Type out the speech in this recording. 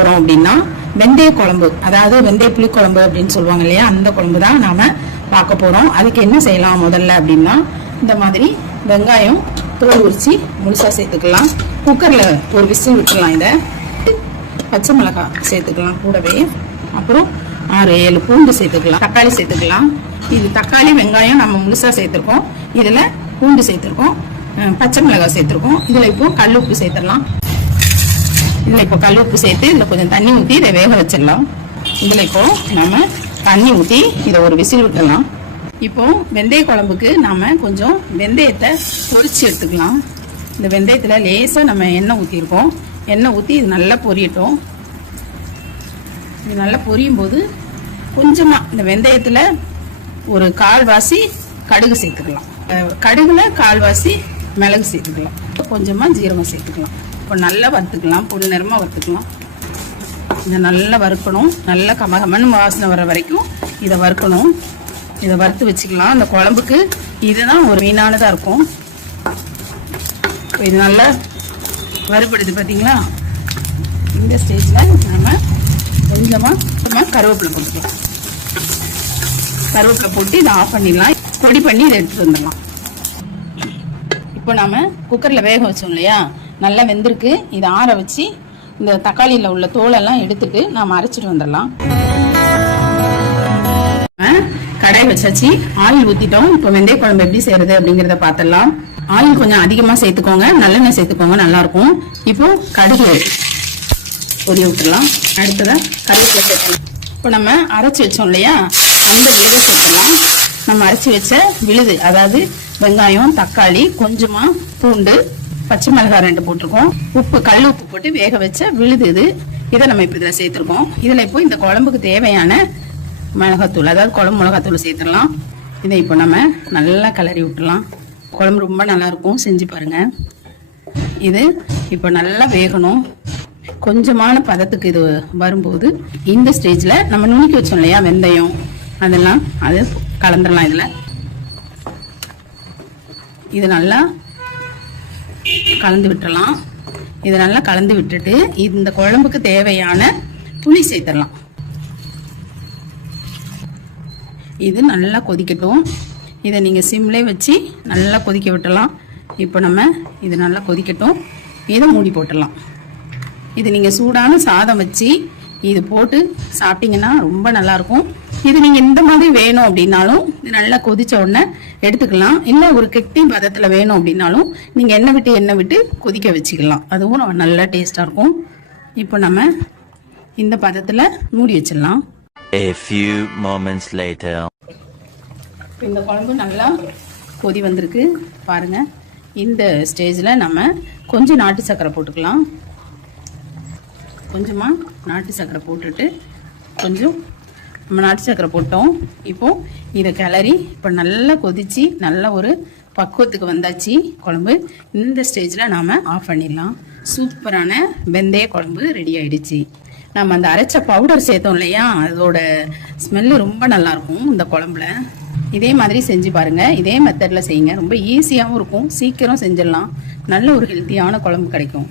போறோம் அப்படின்னா வெந்தய குழம்பு, அதாவது வெந்தய புளி குழம்பு அப்படின்னு சொல்லுவாங்க இல்லையா, அந்த குழம்பு தான் நாம பார்க்க போறோம். அதுக்கு என்ன செய்யலாம் முதல்ல அப்படின்னா, இந்த மாதிரி வெங்காயம் தோல் உரிச்சு முழுசா சேர்த்துக்கலாம். குக்கர்ல ஒரு விசில் விட்டுலாம். இதை பச்சை மிளகாய் சேர்த்துக்கலாம் கூடவே. அப்புறம் 6-7 பூண்டு சேர்த்துக்கலாம். தக்காளி சேர்த்துக்கலாம். இது தக்காளி வெங்காயம் நம்ம முழுசா சேர்த்துருக்கோம். இதுல பூண்டு சேர்த்துருக்கோம், பச்சை மிளகாய் சேர்த்துருக்கோம். இதுல இப்போ கல் உப்பு சேர்த்துடலாம். இதுல இப்போ கல் உப்பு சேர்த்து இதுல கொஞ்சம் தண்ணி ஊற்றி இதை வேக வச்சிடலாம். இதுல இப்போ நம்ம தண்ணி ஊற்றி இதை ஒரு விசில் விட்டுடலாம். இப்போ வெந்தய குழம்புக்கு நாம கொஞ்சம் வெந்தயத்தை பொரிச்சு எடுத்துக்கலாம். இந்த வெந்தயத்துல லேசா நம்ம எண்ணெய் ஊற்றிருக்கோம். எண்ணெய் ஊற்றி இது நல்லா பொரியட்டும். இது நல்லா பொரியும் போது கொஞ்சமா இந்த வெந்தயத்துல ஒரு கால்வாசி கடுகு சேர்த்துக்கலாம். கடுகுல கால்வாசி மிளகு சேர்த்துக்கலாம். கொஞ்சமா ஜீரகம் சேர்த்துக்கலாம். இப்போ நல்லா வறுத்துக்கலாம். பொது நேரமா வறுத்துக்கலாம். இதை நல்லா வறுக்கணும். நல்லா கமகமன்னு வாசனை வர வரைக்கும் இதை வறுக்கணும். இதை வறுத்து வச்சுக்கலாம். அந்த குழம்புக்கு இதுதான் ஒரு மீனானதா இருக்கும். இது நல்லா வறுபடுது பார்த்தீங்களா? இந்த ஸ்டேஜில் நம்ம கொஞ்சமாக கருவேப்பிலை போட்டுக்கலாம். கருவேப்பிலை போட்டு இதை ஆஃப் பண்ணிடலாம். பொடி பண்ணி இதை எடுத்துட்டு வந்துடலாம். இப்போ நாம குக்கரில் வேக வச்சோம் இல்லையா, நல்லா வெந்திருக்கு. இதை ஆற வச்சு இந்த தக்காளியில் உள்ள தோலெல்லாம் எடுத்துட்டு நாம் அரைச்சிட்டு வந்துடலாம். கடாய் வச்சாச்சு, ஆயில் ஊற்றிட்டோம். இப்போ வெந்தய குழம்பு எப்படி செய்யறது அப்படிங்கிறத பார்த்துடலாம். ஆயில் கொஞ்சம் அதிகமாக சேர்த்துக்கோங்க, நல்லெண்ணெய் சேர்த்துக்கோங்க, நல்லா இருக்கும். இப்போ கடுகு பொரிய விட்டுடலாம். அடுத்ததா கருவேப்பிலை சேர்த்துக்கலாம். இப்போ நம்ம அரைச்சி வச்சோம் இல்லையா, அந்த விழுதை சேர்த்துடலாம். நம்ம அரைச்சி வச்ச விழுது, அதாவது வெங்காயம், தக்காளி, கொஞ்சமா பூண்டு, பச்சை மிளகாய் 2 போட்டிருக்கோம். உப்பு, கல் உப்பு போட்டு வேக வச்ச விழுது இது. இதை நம்ம இப்போ இதில் சேர்த்துருக்கோம். இதில் இப்போ இந்த குழம்புக்கு தேவையான மிளகாத்தூள், அதாவது குழம்பு மிளகாத்தூள் சேர்த்துடலாம். இதை இப்போ நம்ம நல்லா கிளறி விட்டுலாம். குழம்பு ரொம்ப நல்லா இருக்கும், செஞ்சு பாருங்க. இது இப்போ நல்லா வேகணும். கொஞ்சமான பதத்துக்கு இது வரும்போது இந்த ஸ்டேஜ்ல நம்ம நுணுக்கி வச்சோம் இல்லையா வெந்தயம், அதெல்லாம் அது கலந்துடலாம். இது நல்லா கலந்து விட்டுறலாம். இது நல்லா கலந்து விட்டுட்டு இந்த குழம்புக்கு தேவையான புளி சேர்த்துடலாம். இது நல்லா கொதிக்கட்டும். இதை நீங்கள் சிம்லே வச்சு நல்லா கொதிக்க விட்டுடலாம். இப்போ நம்ம இது நல்லா கொதிக்கட்டும். இதை மூடி போட்டுடலாம். இது நீங்கள் சூடான சாதம் வச்சு இது போட்டு சாப்பிட்டீங்கன்னா ரொம்ப நல்லாயிருக்கும். இது நீங்கள் இந்த மாதிரி வேணும் அப்படின்னாலும் இது நல்லா கொதிச்ச உடனே எடுத்துக்கலாம். இல்லை ஒரு கெட்டி பதத்தில் வேணும் அப்படின்னாலும் நீங்கள் எண்ணெய் விட்டு கொதிக்க வச்சுக்கலாம். அதுவும் நல்லா டேஸ்டாக இருக்கும். இப்போ நம்ம இந்த பதத்தில் மூடி வச்சிடலாம். A few moments later. இந்த குழம்பு நல்லா கொதி வந்திருக்கு பாருங்க. இந்த ஸ்டேஜில் நம்ம கொஞ்சம் நாட்டு சர்க்கரை போட்டுக்கலாம். கொஞ்சமாக நாட்டு சர்க்கரை போட்டுட்டு கொஞ்சம் நம்ம நாட்டு சர்க்கரை போட்டோம். இப்போது இதை கிளறி இப்போ நல்லா கொதித்து நல்ல ஒரு பக்குவத்துக்கு வந்தாச்சு குழம்பு. இந்த ஸ்டேஜில் நாம் ஆஃப் பண்ணிடலாம். சூப்பரான வெந்தய குழம்பு ரெடி ஆயிடுச்சு. நம்ம அந்த அரைச்ச பவுடர் சேர்த்தோம் இல்லையா, அதோட ஸ்மெல்லு ரொம்ப நல்லாயிருக்கும் இந்த குழம்புல. இதே மாதிரி செஞ்சு பாருங்கள். இதே மெத்தடில் செய்யுங்க. ரொம்ப ஈஸியாகவும் இருக்கும், சீக்கிரம் செஞ்சிடலாம். நல்ல ஒரு ஹெல்த்தியான குழம்பு கிடைக்கும்.